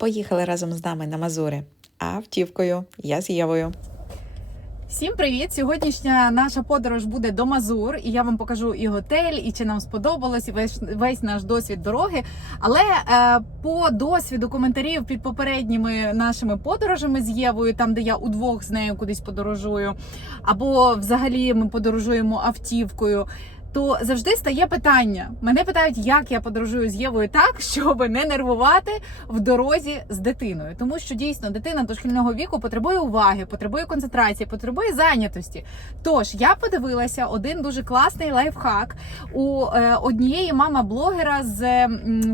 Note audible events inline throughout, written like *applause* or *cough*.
Поїхали разом з нами на Мазури. Автівкою. Я з Євою. Всім привіт! Сьогоднішня наша подорож буде до Мазур, і я вам покажу і готель, і чи нам сподобалось весь, весь наш досвід дороги. Але е, по досвіду коментарів під попередніми нашими подорожами з Євою, там де я удвох з нею кудись подорожую, або взагалі ми подорожуємо автівкою. То завжди стає питання. Мене питають, як я подорожую з Євою так, щоб не нервувати в дорозі з дитиною. Тому що дійсно дитина дошкільного віку потребує уваги, потребує концентрації, потребує зайнятості. Тож я подивилася один дуже класний лайфхак у е, однієї мама-блогера з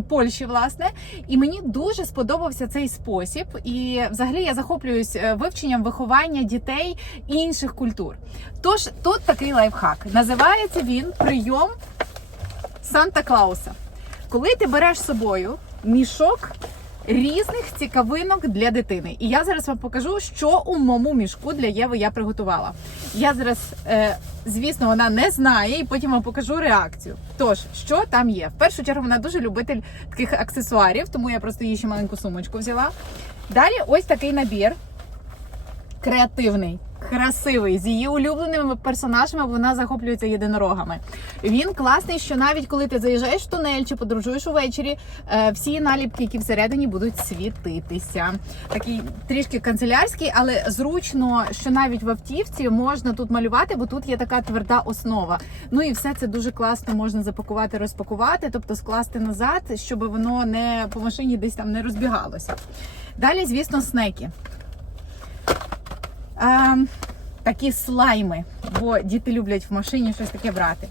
Польщі, власне, і мені дуже сподобався цей спосіб. І взагалі я захоплююсь е, вивченням виховання дітей інших культур. Тож тут такий лайфхак. Називається він прийом Санта Клауса. Коли ти береш з собою мішок різних цікавинок для дитини. І я зараз вам покажу, що у моєму мішку для Єви я приготувала. Я зараз, е, звісно, вона не знає, і потім вам покажу реакцію. Тож, що там є? В першу чергу вона дуже любитель таких аксесуарів, тому я просто їй ще маленьку сумочку взяла. Далі ось такий набір креативний, красивий, з її улюбленими персонажами вона захоплюється єдинорогами. Він класний, що навіть коли ти заїжджаєш в тунель чи подорожуєш увечері, е, всі наліпки, які всередині будуть світитися. Такий трішки канцелярський, але зручно, що навіть в автівці можна тут малювати, бо тут є така тверда основа. Ну і все це дуже класно можна запакувати, розпакувати, тобто скласти назад, щоб воно не по машині десь там не розбігалося. Далі, звісно, снеки. А, такі слайми, бо діти люблять в машині щось таке брати.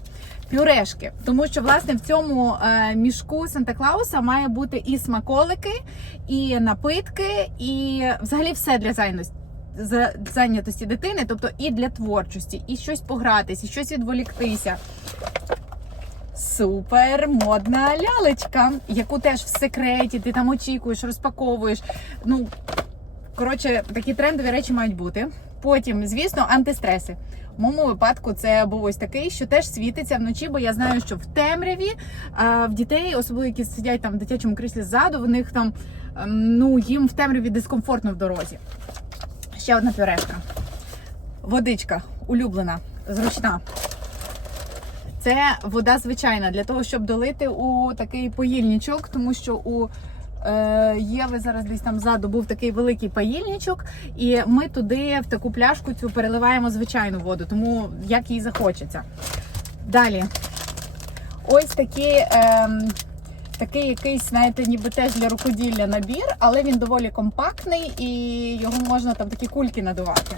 Пюрешки, тому що власне в цьому е, мішку Санта Клауса має бути і смаколики, і напитки, і взагалі все для зайності. Зайнятості дитини, тобто і для творчості, і щось погратись, і щось відволіктися. Супер модна лялечка, яку теж в секреті ти там очікуєш, розпаковуєш. Ну, Коротше, такі трендові речі мають бути. Потім, звісно, антистреси. В моєму випадку це був ось такий, що теж світиться вночі, бо я знаю, що в темряві в дітей, особливо які сидять там в дитячому кріслі ззаду, в них там ем, ну їм в темряві дискомфортно в дорозі. Ще одна пюрешка. Водичка улюблена, зручна. Це вода звичайна для того, щоб долити у такий поїльничок, тому що у Єви зараз десь там ззаду був такий великий паїльничок, і ми туди в таку пляшку цю переливаємо звичайну воду, тому як їй захочеться. Далі, ось такий, ем, такий якийсь, знаєте, ніби теж для рукоділля набір, але він доволі компактний і його можна там такі кульки надувати.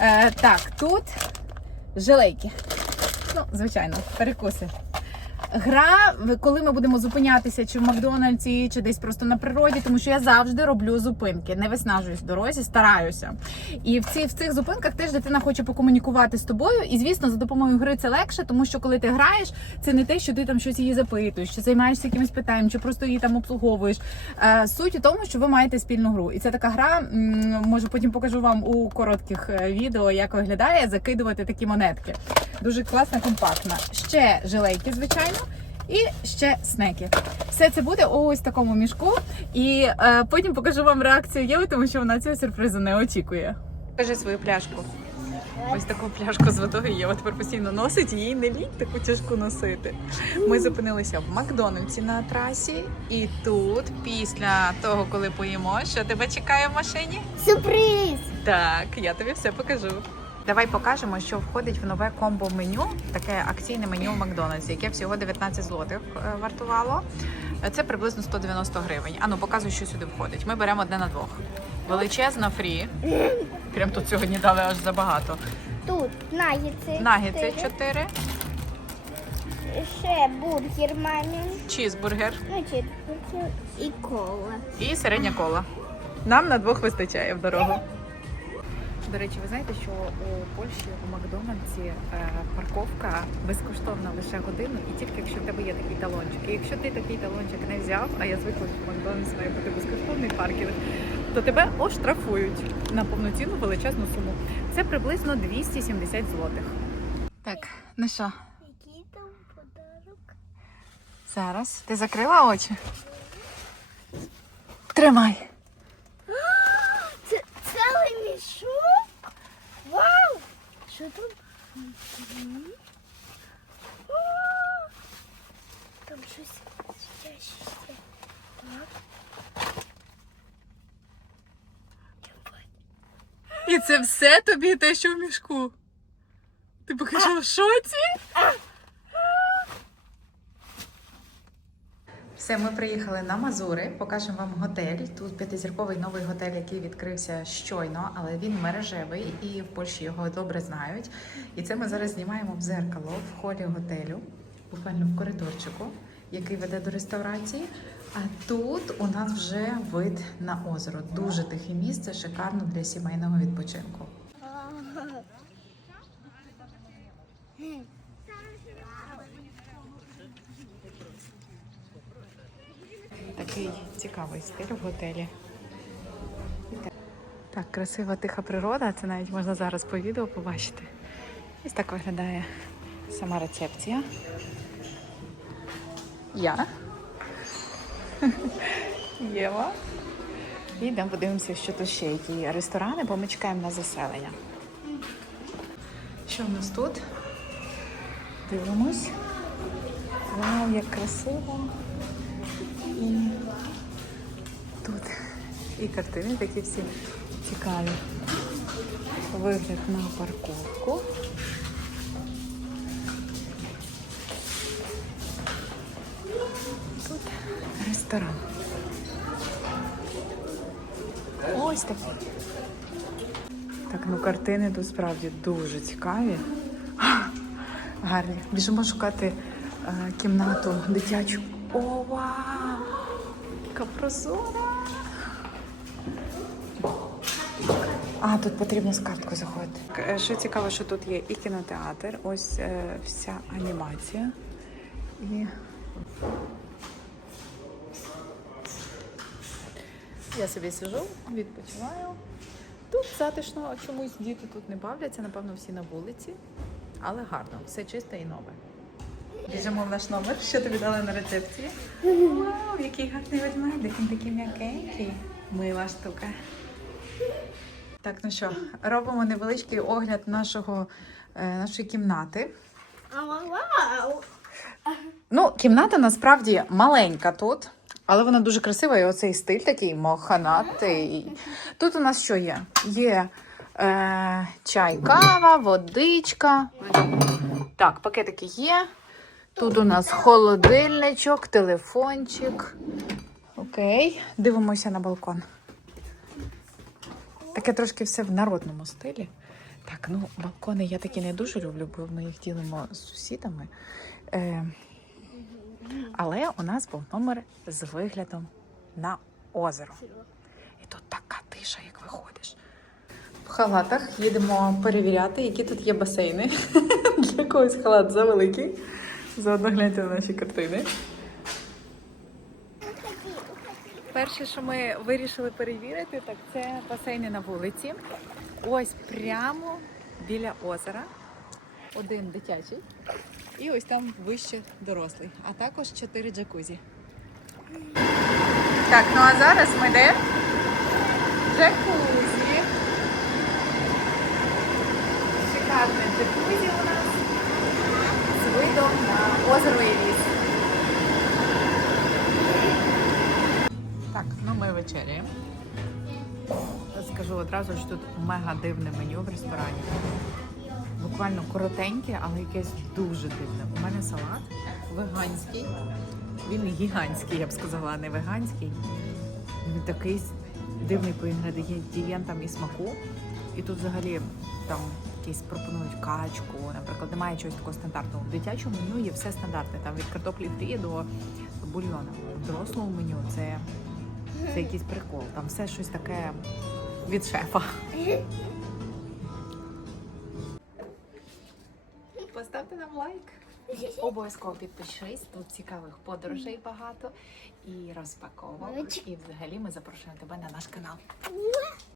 Е, так, тут желейки. Ну, звичайно, перекуси. Гра, коли ми будемо зупинятися, чи в Макдональдсі, чи десь просто на природі, тому що я завжди роблю зупинки, не виснажуюсь в дорозі, стараюся. І в, ці, в цих зупинках теж дитина хоче покомунікувати з тобою. І звісно, за допомогою гри це легше, тому що коли ти граєш, це не те, що ти там щось її запитуєш, чи займаєшся якимось питанням, чи просто її там обслуговуєш. Е, Суть у тому, що ви маєте спільну гру. І це така гра, може потім покажу вам у коротких е, відео, як виглядає закидувати такі монетки. Дуже класна, компактна. Ще жилейки, звичайно. І ще снеки. Все це буде ось в такому мішку. І е, потім покажу вам реакцію Єви, тому що вона цього сюрпризу не очікує. Покажи свою пляшку. Ось таку пляшку з водою Єва тепер постійно носить, їй не лінь таку тяжку носити. Ми зупинилися в Макдональдсі на трасі, і тут, після того, коли поїмо, що тебе чекає в машині? Сюрприз! Так, я тобі все покажу. Давай покажемо, що входить в нове комбо меню, таке акційне меню в Макдональдсі, яке всього 19 злотих е, вартувало. Це приблизно 190 гривень. Ану, показуй, що сюди входить. Ми беремо одне на двох. Величезна фрі. Прям тут сьогодні дали аж забагато. Тут. Нагетси чотири. 4, Ще бургер мамин. чізбургер Ну, чотири. І кола. і середня кола. Нам на двох вистачає в дорогу. До речі, ви знаєте, що у Польщі у Макдональдсі е, парковка безкоштовна лише годину, і тільки якщо в тебе є такий талончик. І якщо ти такий талончик не взяв, а я звикла, що в Макдональдсі має бути безкоштовний паркінг, то тебе оштрафують на повноцінну величезну суму. Це приблизно 270 злотих. Так, ну що, Який там подарок? зараз ти закрила очі? Тримай. Це цілий мішок? Вау! Що. О! Там щось світящеся. Так. І це все тобі те, що в мішку. Ти покажи в шоці? Все, ми приїхали на Мазури. Покажемо вам готель. Тут п'ятизірковий новий готель, який відкрився щойно, але він мережевий і в Польщі його добре знають. І це ми зараз знімаємо в зеркало в холі готелю, буквально в коридорчику, який веде до реставрації. А тут у нас вже вид на озеро. Дуже тихе місце, шикарно для сімейного відпочинку. Такий цікавий стиль в готелі. Так, красива тиха природа. Це навіть можна зараз по відео побачити. Ось так виглядає сама рецепція. Я. *laughs* Єва. І йдемо подивимося, що тут ще які ресторани, бо ми чекаємо на заселення. Що в нас тут? Дивимось. Вау, як красиво. І і картини такі всі цікаві. Вигляд на парковку. Тут ресторан. Ось такий. Так, ну картини тут справді дуже цікаві. Гарні. Біжимо шукати е, кімнату дитячу. О, вау! Яка тут потрібно з карткою заходити. Е, Що цікаво, що тут є і кінотеатр, ось е, вся анімація. І... Я собі сижу, відпочиваю. Тут затишно, чомусь діти тут не бавляться, напевно, всі на вулиці. Але гарно, все чисте і нове. Біжимо в наш номер. Що тобі дали на рецепції? Вау, який гарний ведмедик, він такий м'якенький. Мила штука. Так, ну що, робимо невеличкий огляд нашого, е, нашої кімнати. Ну, кімната насправді маленька тут, але вона дуже красива. І оцей стиль такий моханатий. Тут у нас що є? Є е, чай, кава, водичка. Так, пакетики є. Тут у нас холодильничок, телефончик. Окей, дивимося на балкон. Таке трошки все в народному стилі. Так, ну балкони я такі не дуже люблю, бо ми їх ділимо з сусідами. Е, але у нас був номер з виглядом на озеро. І тут така тиша, як виходиш. В халатах їдемо перевіряти, які тут є басейни. *laughs* Для когось халат завеликий. Заодно гляньте на наші картини. Перше, що ми вирішили перевірити, так це басейни на вулиці. Ось прямо біля озера. Один дитячий. І ось там вище дорослий, а також чотири джакузі. Так, ну а зараз ми де? Джакузі. Шикарне джакузі у нас з видом на озеро і ліс. Вечеряємо. Скажу одразу, що тут мега дивне меню в ресторані. Буквально коротеньке, але якесь дуже дивне. У мене салат веганський. Він гігантський, я б сказала, не веганський. Він такий дивний по інгредієнтам і смаку. І тут взагалі там якісь пропонують качку, наприклад, немає чогось такого стандартного. В дитячому меню є все стандартне, там від картоплі фрі до бульйона. В дорослому меню це, це якийсь прикол. Там все щось таке від шефа. Поставте нам лайк. Обов'язково підпишись. Тут цікавих подорожей багато і розпаковок. І взагалі ми запрошуємо тебе на наш канал.